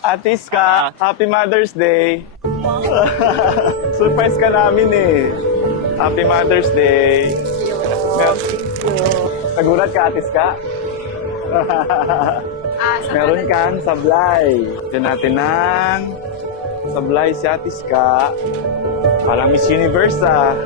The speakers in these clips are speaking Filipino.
Ate Ska, Happy Mother's Day. Surprise ka namin eh. Happy Mother's Day. Nagulat ka, Ate Ska? Meron kang sablay. Diyan natin ng sablay si Ate Ska. Parang Miss Universe ah.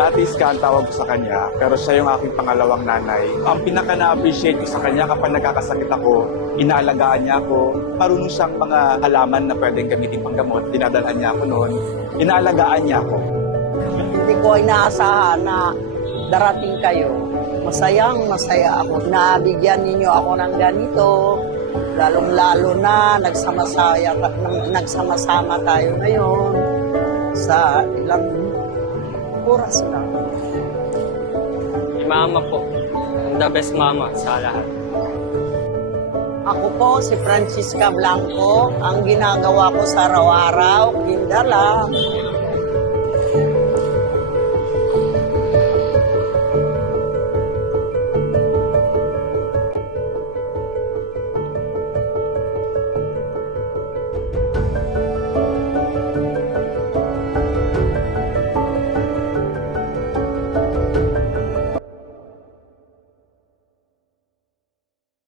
Ate Ska, ang tawag ko sa kanya, pero siya yung aking pangalawang nanay. Ang pinaka na-appreciate ko sa kanya kapag nagkakasakit ako, inaalagaan niya ako. Marunong siyang mga halaman na pwedeng gamitin pang gamot. Dinadalhan niya ako noon. Inaalagaan niya ako. Hindi ko inaasahan na darating kayo. Masaya ako. Nabigyan ninyo ako ng ganito. Lalong-lalo na nagsama-sama tayo ngayon sa ilang oras lang. Si mama po. The best mama sa lahat. Ako po, si Francisca Blanco. Ang ginagawa ko sa araw-araw, gindala,